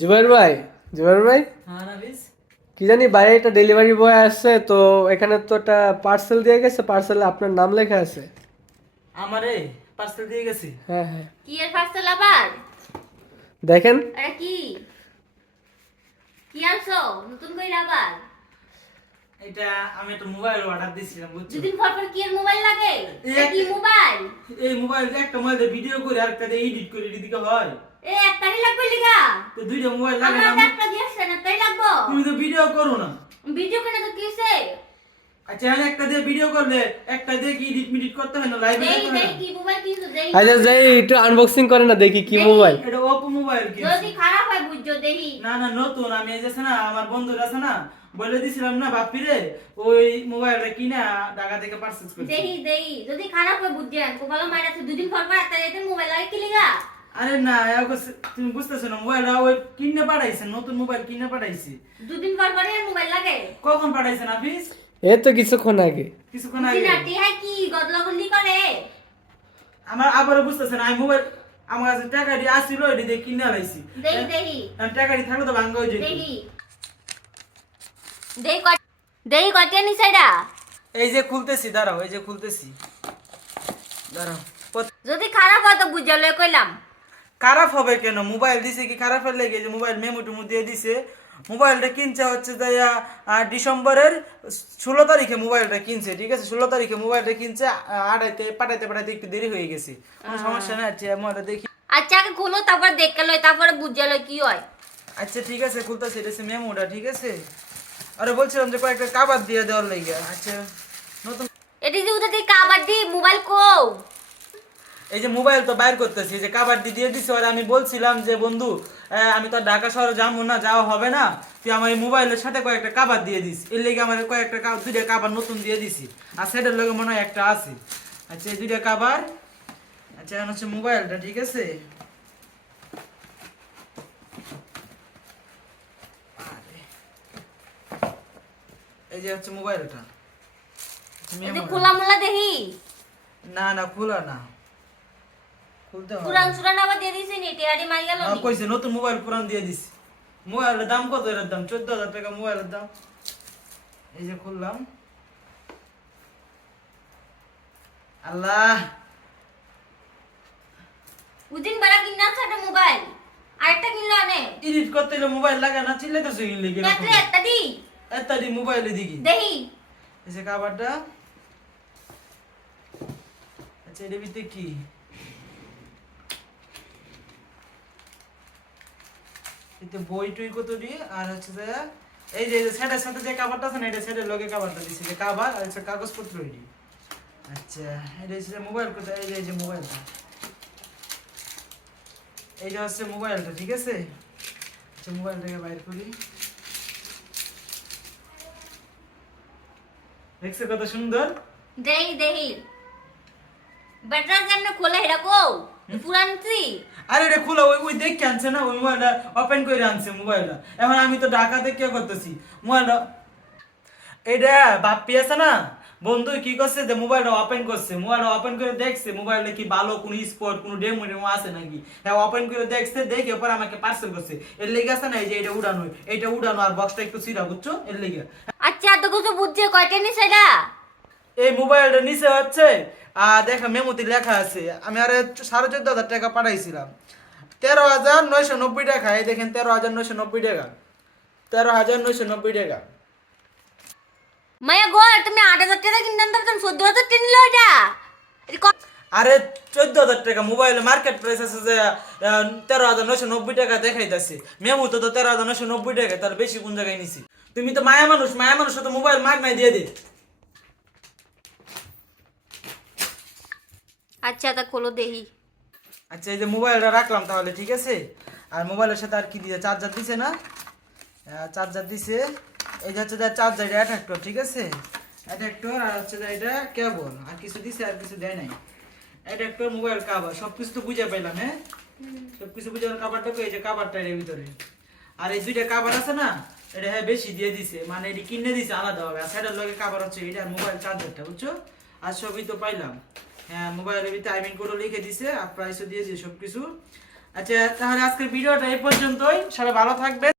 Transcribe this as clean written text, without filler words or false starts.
জুবাইর ভাই, জুবাইর ভাই, হ্যাঁ নাবিস। কি জানি বাইরে একটা ডেলিভারি বয় আসছে তো এখানে তো একটা পার্সেল দিয়ে গেছে, পার্সেলে আপনার নাম লেখা আছে। আমারে পার্সেল দিয়ে গেছি। হ্যাঁ হ্যাঁ, কি এর পার্সেল আবার? দেখেন। আরে কি কি আনছো নতুন করে আবার? এটা আমি একটা মোবাইল অর্ডার দিয়েছিলাম বুঝছো। দুদিন পর পর কি এর মোবাইল লাগে? এই এটা কি মোবাইল? এই মোবাইল একটা মোবাইল দিয়ে ভিডিও করে আর একটা এডিট করে এদিকে হয়। এ একটাই লাগবে লিগা? তো দুইটা মোবাইল লাগে আমার না? একটা দিয়েছ না তাই লাগবো? তুমি তো ভিডিও করো না। ভিডিও কেন তো কিছে? আচ্ছা আমি একটা দিয়ে ভিডিও করলে একটা দিয়ে কি এডিট মিডিট করতে হয় না, লাইভে দেই দেখতে হয় দেই না? কি মোবাইল কিনছো দেই? আচ্ছা যাই একটু আনবক্সিং করে না, দেখি কি দেখি। মোবাইল। এটা ওপো মোবাইল কি? যদি খারাপ হয় বুঝছো দেহি। না না নতুন, আমি এই যে আছে না আমার বন্ধুরা আছে না, বলে দিছিলাম না বাপিরে, ওই মোবাইলটা কিনা ঢাকা থেকে পারচেজ করছি। দেহি দেহি যদি খারাপ হয় বুঝছেন কো ভালো মাইরা আছে দুদিন পর পর একটা যেতে মোবাইল লাগে কি লিগা? আরে না তুমি বুঝতেছো না, মোবাইলটা ওই কিনে পাঠাইছে, নতুন মোবাইল কিনে পাঠাইছি। দুদিন পর পর এর মোবাইল লাগে? কখন পাঠাইছেন আফিস? এই তো কিছুক্ষণ আগে। কিছুক্ষণ আগে। দিনাটি হয় কি গদলাগলি করে? আমার আবারও বুঝতেছেন আমি মোবাইল আমার কাছে টাকা দিয়ে আসছিল, ওইটা দিয়ে কিনে লাইছি। দেহি দেহি টাকা দিয়ে থাকলে তো ভাঙ্গা হয়ে যেত। দেহি দেহি কটিয়া নিছাইডা? এই যে খুলতেছি, দাঁড়াও, এই যে খুলতেছি, দাঁড়াও। যদি খারাপ হয় তো বুঝা লই কইলাম। খারাপ হবে কেন? মোবাইল দিছে কি খারাপ হলে লেগে? যে মোবাইল মেমো টেমো দিয়ে দিছে। মোবাইলটা কিনছে হচ্ছে যাইয়া ডিসেম্বরের 16 তারিখে মোবাইলটা কিনছে, ঠিক আছে? 16 তারিখে মোবাইলটা কিনছে, আড়াইতে পাঠাইতে পাঠাইতে একটু দেরি হয়ে গেছে। কোনো সমস্যা নাই। আচ্ছা মোবাইলটা দেখি। আচ্ছা আগে খুলো তারপর দেখে লই তারপরে বুঝা লই কি হয়। আচ্ছা ঠিক আছে, খুলতেছি। এটা হচ্ছে মেমোটা, ঠিক আছে? আরে বলছিলাম যে কয়েকটা কাবার দিয়ে দেওয়ার লাগে। আচ্ছা নতুন এটি যে উঠে দিয়ে কাবার দি মোবাইল কো? এই যে মোবাইল তো বাইর করতেছি, এই যে কাবার দিয়ে দিছে। আর আমি বলছিলাম যে বন্ধু, আমি তো আর ঢাকা শহরে যাবো না, যাওয়া হবে না, তুই আমার এই মোবাইলের সাথে কয়েকটা কাবার দিয়ে দিস। এর লেগে আমার কয়েকটা দুইটা কাবার নতুন দিয়ে দিছি, আর সেটার লগে মনে হয় একটা আছে। আচ্ছা এই দুইটা কাবার। আচ্ছা এখন হচ্ছে মোবাইলটা, ঠিক আছে? আরে, এই যে হচ্ছে মোবাইলটা। এই যে খোলা মোলা দেখি না না খোলা না, খুলতে হবে। পুরান সুরান আবার দিয়ে দিছি নি টিয়ারি মাই গেল নি? কইছে নতুন মোবাইল পুরান দিয়ে দিছি। মোবাইলের দাম কত? এর দাম 14,000 টাকা মোবাইলের দাম। এই যে খুললাম। আল্লাহ, উদিন বাড়া কিনা একটা মোবাইল আরেকটা কিনলো আনে এডিট করতে হলে মোবাইল লাগে না? চিল্লাইতেছ কি লিখে? একটা একটা দি এতদি মোবাইলে দেখি। দেখি এই যে কাভারটা। আচ্ছা এর ভিতরে কি? এতে বই টই কত দিয়ে, আর হচ্ছে যে এই যে সেটার সাথে যে কাভারটা আছে না, এটা সেটার লগে কাভারটা দিছে, যে কাভার আর হচ্ছে কাগজপত্র এটি। আচ্ছা এটা হচ্ছে মোবাইল কোথায়? এই যে মোবাইলটা, এইটা হচ্ছে মোবাইলটা, ঠিক আছে? আচ্ছা মোবাইলটাকে বাইর করি। দেখছো কত সুন্দর? দেহি দেহি বেটার যেমনে খোলে হেডা কো পুরান ছি আরে এটা খোলা, ওই ওই দেখে আনছে না, ওই মোবাইলটা ওপেন করে আনছে মোবাইলটা। এখন আমি তো ঢাকাতে কি করতেছি মোবাইলটা, এইটা বাপ্পি আছে না বন্ধু, কি করছে যে মোবাইলটা ওপেন করছে, মোবাইলটা ওপেন করে দেখছে মোবাইলটা কি ভালো কোনো স্পট কোনো ডেমো ডেমো আছে নাকি। হ্যাঁ ওপেন করে দেখছে, দেখে পরে আমাকে পার্সেল করছে। এর লেগে আছে না এই যে এটা উড়ানো আর বক্সটা একটু ছিঁড়া, বুঝছো? এর লেগে আচ্ছা তো কিছু বুঝছে কয়টা নি সেটা? এই মোবাইলটা নিচে হচ্ছে দেখা মেমোতে লেখা আছে, আমি আরে 14,500 টাকা পাঠাইছিলাম, 13,990 টাকা। এই দেখেন 13,990 টাকা, 13,990 টাকা। মায়া গো তুমি 8,000 টাকা কিনতেন তো তুমি 14,000 টাকা নিলো এটা আরে 14,000 টাকা মোবাইল মার্কেট প্রাইস আছে যে 13,990 টাকা দেখাইতেছে, মেমো তো 13,990 টাকা, তার বেশি কোন জায়গায় নিছি? তুমি তো মায়া মানুষ তো মোবাইল মাগনাই দিয়ে দে। আচ্ছা তা খোলো দেখি আচ্ছা এই যে মোবাইলটা রাখলাম তাহলে, ঠিক আছে? আর মোবাইলের সাথে আর কি দিছে? চার্জার দিছে না? চার্জার দিছে। এই যে হচ্ছে চার্জার, এটা অ্যাডাপ্টার, ঠিক আছে? অ্যাডাপ্টার আর হচ্ছে যে এটা কেবল, আর কিছু দিছে? আর কিছু দেয় নাই। অ্যাডাপ্টার, মোবাইল কভার, সবকিছু তো বুঝে পাইলাম। হ্যাঁ সবকিছু বুঝে, কভারটা এই যে কভারটা এর ভিতরে। আর এই দুইটা কভার আছে না, এটা হ্যাঁ বেশি দিয়ে দিছে, মানে এটি কিনে দিছে আলাদাভাবে। আর সাইডের লগে কভার হচ্ছে এটা, আর মোবাইল চার্জারটা, বুঝছো? আর সবই তো পাইলাম। হ্যাঁ মোবাইলের ভিতরে আইমিন কোডও লিখে দিছে, আর প্রাইসও দিয়ে দিয়েছে সবকিছু। আচ্ছা তাহলে আজকের ভিডিওটা এই পর্যন্তই, সবাই ভালো থাকবেন।